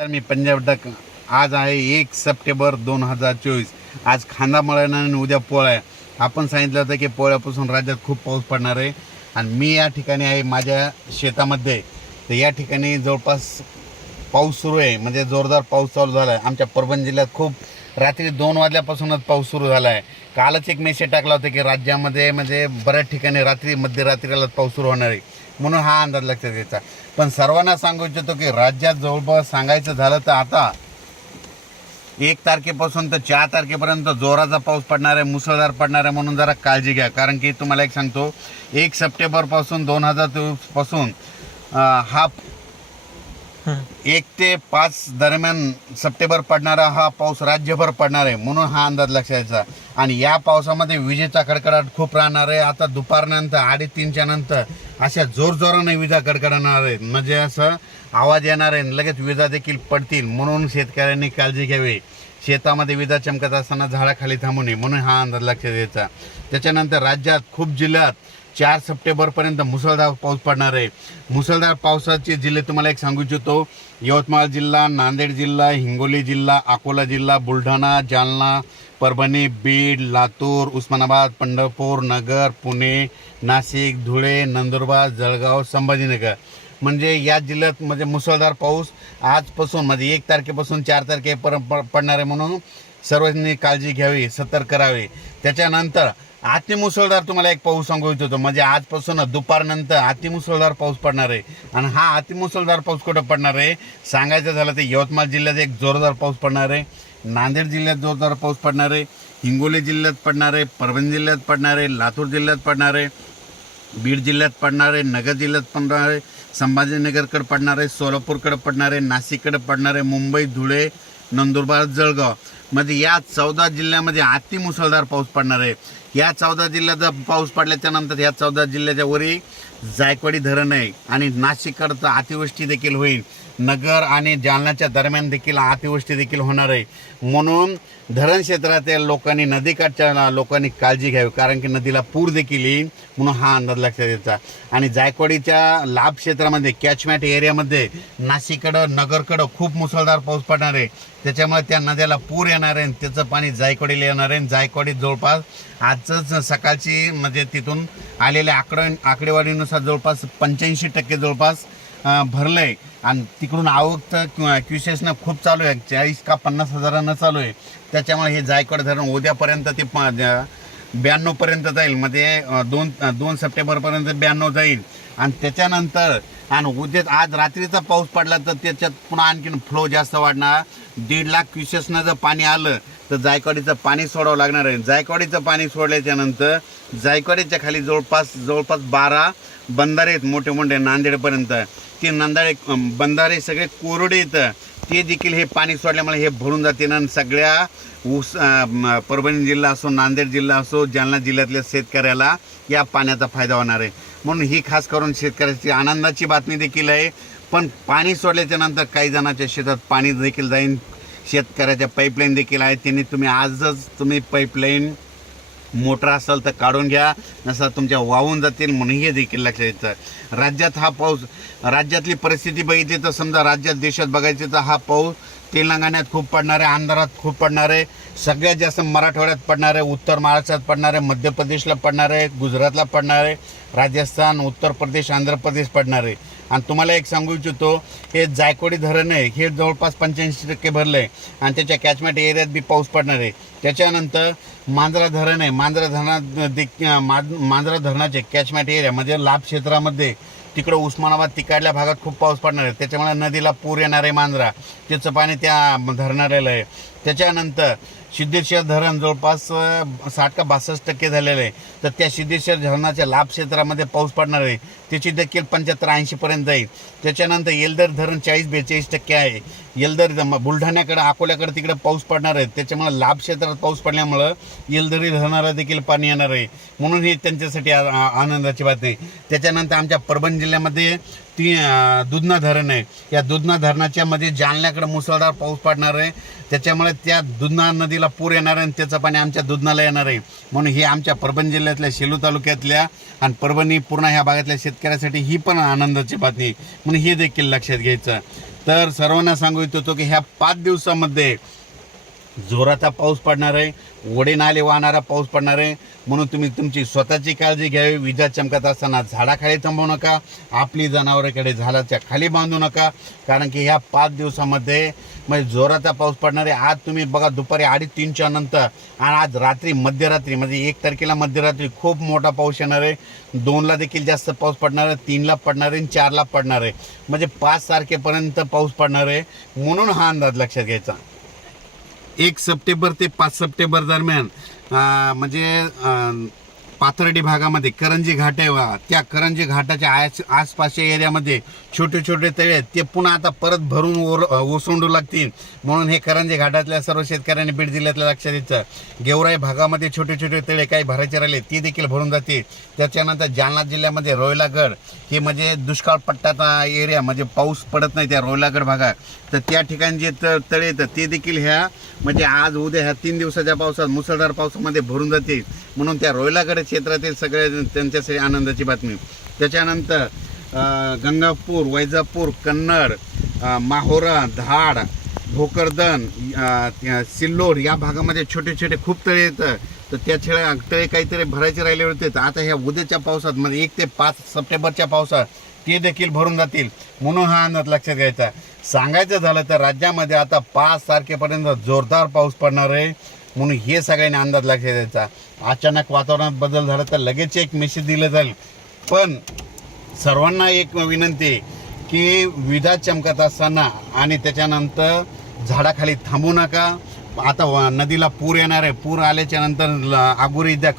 मी Punjab duck. आज आहे 1 September 2024. आज खांदा मळण आणि उद्या पोळा आहे. आपण सांगितलं होतं की पोळ्यापासून राज्यात खूप पाऊस पडणार आहे आणि मी या ठिकाणी आहे माझ्या शेतामध्ये. तर या ठिकाणी जवळपास पाऊस सुरू आहे, म्हणजे जोरदार पाऊस चालू झाला आहे. आमच्या परभणी जिल्ह्यात खूप रात्री 2 वाजल्यापासूनच पाऊस सुरू झाला आहे. कालच एक मेसेज टाकला होता की राज्यामध्ये म्हणजे बऱ्याच ठिकाणी मध्यरात्रीला पाऊस सुरू होणार आहे, म्हणून हा अंदाज लक्षात घ्यायचा. पण सर्वांना सांगू इच्छितो की राज्यात जवळपास सांगायचं झालं तर आता 1 तारखेपासून तर 4 तारखेपर्यंत जोराचा पाऊस पडणार आहे, मुसळधार पडणार आहे. म्हणून जरा काळजी घ्या. कारण की तुम्हाला एक सांगतो, 1 सप्टेंबरपासून 2023 पासून हा 1 ते 5 दरम्यान सप्टेंबर पडणारा हा पाऊस राज्यभर पडणार आहे, म्हणून हा अंदाज लक्षात घ्यायचा. आणि या पावसामध्ये विजेचा कडकडाट खूप राहणार आहे. आता दुपारनंतर 2:30च्या नंतर अशा जोरजोराने विजा कडकडणार आहेत, म्हणजे असं आवाज येणार आहे, लगेच विजा देखील पडतील. म्हणून शेतकऱ्यांनी काळजी घ्यावी. शेतामध्ये विजा चमकत असताना झाडाखाली थांबू नये, म्हणून हा अंदाज लक्षात घ्यायचा. त्याच्यानंतर राज्यात खूप जिल्ह्यात 4 सप्टेंबरपर्यंत मुसळधार पाऊस पडणार आहे. मुसळधार पावसाचे जिल्हे तुम्हाला एक सांगू इच्छितो: यवतमाळ जिल्हा, नांदेड जिल्हा, हिंगोली जिल्हा, अकोला जिल्हा, बुलढाणा, जालना, परभणी, बीड, लातूर, उस्मानाबाद, पंढरपूर, नगर, पुणे, नाशिक, धुळे, नंदुरबार, जळगाव, संभाजीनगर. म्हणजे या जिल्ह्यात म्हणजे मुसळधार पाऊस आजपासून म्हणजे 1 तारखेपासून 4 तारखेपर्यंत पडणार आहे, म्हणून सर्वांनी काळजी घ्यावी, सतर्क करावे. त्याच्यानंतर अतिमुसळधार तुम्हाला एक पाऊस सांगू इच्छितो, म्हणजे आजपासून दुपारनंतर अतिमुसळधार पाऊस पडणार आहे. आणि हा अतिमुसळधार पाऊस कुठं पडणार आहे सांगायचं झालं तर यवतमाळ जिल्ह्यात एक जोरदार पाऊस पडणार आहे, नांदेड जिल्ह्यात जोरदार पाऊस पडणार आहे, हिंगोली जिल्ह्यात पडणार आहे, परभणी जिल्ह्यात पडणार आहे, लातूर जिल्ह्यात पडणार आहे, बीड जिल्ह्यात पडणार आहे, नगर जिल्ह्यात पडणार आहे, संभाजीनगरकडे पडणार आहे, सोलापूरकडे पडणार आहे, नाशिककडे पडणार आहे, मुंबई, धुळे, नंदुरबार, जळगाव. मध्ये या 14 जिल्ह्यामध्ये अतिमुसळधार पाऊस पडणार आहे. या 14 जिल्ह्याचा पाऊस पडल्याच्या नंतर या 14 जिल्ह्याच्या वरी जायकवाडी धरण आहे आणि नाशिककडचं अतिवृष्टी देखील होईल. नगर आणि जालन्याच्या दरम्यान देखील अतिवृष्टी देखील होणार आहे. म्हणून धरण क्षेत्रातील लोकांनी, नदीकाठच्या लोकांनी काळजी घ्यावी, कारण की नदीला पूर देखील येईल, म्हणून हा अंदाज लक्षात घ्यायचा. आणि जायकवाडीच्या लाभ क्षेत्रामध्ये, कॅचमॅट एरियामध्ये नाशिककडं, नगरकडं खूप मुसळधार पाऊस पडणार आहे. त्याच्यामुळे त्या नद्याला पूर येणार आहे, त्याचं पाणी जायकवाडीला येणार आहे. जायकवाडीत जवळपास आजच सकाळची म्हणजे तिथून आलेल्या आकडेवारीनुसार जवळपास 85% जवळपास भरलं आहे. आणि तिकडून आवक तर क्युसेसनं खूप चालू आहे, 40 का 50 हजारांना चालू आहे. त्याच्यामुळे हे जायकवाड धरण उद्यापर्यंत ते 92पर्यंत जाईल, म्हणजे 2 सप्टेंबरपर्यंत 92 जाईल. आणि त्याच्यानंतर आणि उद्या आज रात्रीचा पाऊस पडला तर त्याच्यात पुन्हा आणखीन फ्लो जास्त वाढणार. 1.5 लाख क्युसेसनं जर पाणी आलं तर जायकवाडीचं पाणी सोडावं लागणार आहे. जायकवाडीचं पाणी सोडल्याच्या नंतर जायकवाडीच्या खाली जवळपास 12 बंधारे आहेत मोठे मोठे नांदेडपर्यंत. ते बंधारे सगळे कोरडे येतं, ते देखील हे पाणी सोडल्यामुळे हे भरून जाते ना. सगळ्या परभणी जिल्हा असो, नांदेड जिल्हा असो, जालना जिल्ह्यातल्या शेतकऱ्याला या पाण्याचा फायदा होणार आहे. म्हणून ही खास करून शेतकऱ्याची आनंदाची बातमी देखील आहे. पण पाणी सोडल्याच्या नंतर काही जणांच्या शेतात पाणी देखील जाईल. शेतकऱ्याच्या पाईपलाईन देखील आहे, त्यांनी तुम्ही आजच पाईपलाईन मोटर असेल तर काढून घ्या, नसा तुमच्या वाहून जातील, म्हणून हे देखील लक्षात येतं. राज्यात हा पाऊस, राज्यातली परिस्थिती बघितली तर समजा राज्यात देशात बघायचे तर हा पाऊस तेलंगणात खूप पडणार आहे, आंध्रात खूप पडणार आहे, सगळ्यात जास्त मराठवाड्यात पडणार आहे, उत्तर महाराष्ट्रात पडणार आहे, मध्य प्रदेशला पडणार आहे, गुजरातला पडणार आहे, राजस्थान, उत्तर प्रदेश, आंध्र प्रदेश पडणार आहे. आणि तुम्हाला एक सांगू इच्छितो, हे जायकवाडी धरण आहे, हे जवळपास 85% भरलं आहे आणि त्याच्या कॅचमेंट एरियात बी पाऊस पडणार आहे. त्याच्यानंतर मांजरा धरण आहे, मांजरा धरणाचे कॅचमेंट एरिया म्हणजे लाभ क्षेत्रामध्ये तिकडं उस्मानाबाद तिकडल्या भागात खूप पाऊस पडणार आहे. त्याच्यामुळे नदीला पूर येणार आहे. मांजरा त्याचं पाणी त्या धरणाऱ्याला आहे. त्याच्यानंतर सिद्धेश्वर धरण जवळपास 60 का 62% झालेलं आहे, तर त्या सिद्धेश्वर धरणाच्या लाभ क्षेत्रामध्ये पाऊस पडणार आहे, त्याची देखील 75-80पर्यंत जाईल. त्याच्यानंतर येलदर धरण 40-42% आहे. येलदर बुलढाण्याकडं, अकोल्याकडं तिकडे पाऊस पडणार आहे. त्याच्यामुळे लाभ क्षेत्रात पाऊस पडल्यामुळं येलदरी धरणाला देखील पाणी येणार आहे, म्हणून ही त्यांच्यासाठी आनंदाची बात आहे. त्याच्यानंतर आमच्या परभणी जिल्ह्यामध्ये दुधना धरण आहे. या दुधना धरणाच्या मध्ये जालन्याकडे मुसळधार पाऊस पडणार आहे, त्याच्यामुळे त्या दुधना नदीला पूर येणार आहे आणि त्याचं पाणी आमच्या दुधनाला येणार आहे. म्हणून हे आमच्या परभणी जिल्ह्यातल्या सेलू तालुक्यातल्या आणि परभणी पूर्ण ह्या भागातल्या शेतकऱ्यासाठी ही पण आनंदाची बातमी, म्हणून हे देखील लक्षात घ्यायचं. तर सर्वांना सांगू इच्छितो की ह्या 5 दिवसामध्ये जोराचा पाऊस पडणार आहे, ओढे नाले वाहणारा पाऊस पडणार आहे. म्हणून तुम्ही तुमची स्वतःची काळजी घ्यावी. विजा चमकत असताना झाडाखाली थांबवू नका, आपली जनावरांकडे झाडाच्या खाली बांधू नका, कारण की ह्या 5 दिवसामध्ये म्हणजे जोराचा पाऊस पडणार आहे. आज तुम्ही बघा दुपारी 2:30-3च्या नंतर आणि आज रात्री मध्यरात्री म्हणजे 1 तारखेला मध्यरात्री खूप मोठा पाऊस येणार आहे. 2ला देखील जास्त पाऊस पडणार आहे, 3ला पडणार आहे, 4ला पडणार आहे, म्हणजे 5 तारखेपर्यंत पाऊस पडणार आहे. म्हणून हा अंदाज लक्षात घ्यायचा. 1 सप्टेंबर ते 5 सप्टेंबर दरम्यान म्हणजे पाथर्डी भागामध्ये करंजी घाट आहे बघा, त्या करंजी घाटाच्या आसपासच्या एरियामध्ये छोटे छोटे तळे आहेत, ते पुन्हा आता परत भरून ओसंडू लागतील. म्हणून हे करंजी घाटातल्या सर्व शेतकऱ्यांनी बीड जिल्ह्यातल्या लक्षात द्यायचं. गेवराई भागामध्ये छोटे छोटे तळे काही भरायचे राहिले ते देखील भरून जातील. त्याच्यानंतर जालना जिल्ह्यामध्ये रोयलागड हे म्हणजे दुष्काळ पट्ट्याचा एरिया, म्हणजे पाऊस पडत नाही त्या रोयलागड भागात, तर त्या ठिकाणी जे तळे येतात ते देखील ह्या म्हणजे आज उद्या ह्या 3 दिवसाच्या पावसात मुसळधार पावसामध्ये भरून जातील. म्हणून त्या रोयलागड क्षेत्रातील सगळे त्यांच्यासाठी आनंदाची बातमी. त्याच्यानंतर गंगापूर, वैजापूर, कन्नड, माहोरा, धाड, भोकरदन, सिल्लोड या भागामध्ये छोटे छोटे खूप तळे येतं, तर त्या तळे काहीतरी भरायचे राहिले होते. तर आता ह्या उद्याच्या पावसात म्हणजे 1 ते 5 सप्टेंबरच्या पावसात ते देखील भरून जातील. म्हणून हा अंदाज लक्षात घ्यायचा. सांगायचं झालं तर राज्यामध्ये आता 5 तारखेपर्यंत जोरदार पाऊस पडणार आहे. म्हणून हे सगळ्यांनी अंदाज लक्षात द्यायचा. अचानक वातावरणात बदल झाला तर लगेच एक मेसेज दिलं जाईल. पण सर्वांना एक विनंती की विजा चमकत असताना आणि त्याच्यानंतर झाडाखाली थांबू नका. आता नदीला पूर येणार आहे, पूर आल्याच्या नंतर आगोरी द्या